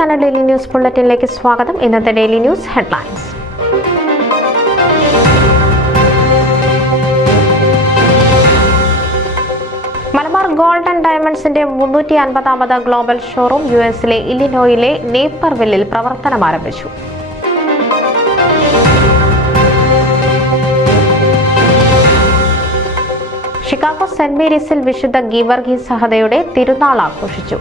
Channel daily news ബുള്ളറ്റിനിലേക്ക് സ്വാഗതം. ഇന്നത്തെ daily news headlines. Malabar gold and ഡയമണ്ട്സിന്റെ 350ാമത് ഗ്ലോബൽ ഷോറൂം യുഎസിലെ ഇല്ലിനോയിലെ നേപ്പർവില്ലിൽ പ്രവർത്തനം ആരംഭിച്ചു. ഷിക്കാഗോ സെന്റ് മേരീസിൽ വിശുദ്ധ ഗീവർഗീസ് സഹദയുടെ തിരുനാൾ ആഘോഷിച്ചു.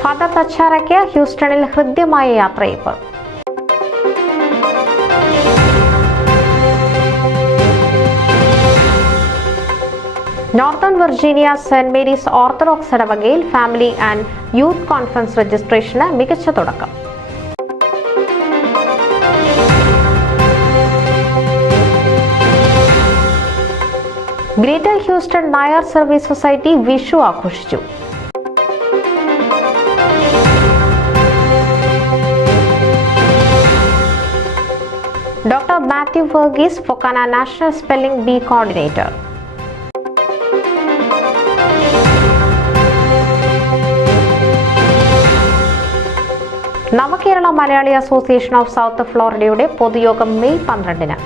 ഫാദർ തച്ചാരയ്ക്ക് ഹ്യൂസ്റ്റണിൽ ഹൃദ്യമായ യാത്രയയപ്പ്. Northern Virginia Saint Mary's orthodox ഇടവകയിൽ ഫാമിലി ആൻഡ് യൂത്ത് കോൺഫറൻസ് രജിസ്ട്രേഷന് മികച്ച തുടക്കം. Greater Houston Nair service society Vishu ആഘോഷിച്ചു. Doctor Mathew Varghese FOKANA national spelling bee coordinator. Navakerala Malayali association of south ഫ്ലോറിഡയുടെ പൊതുയോഗം മെയ് 12-ന്.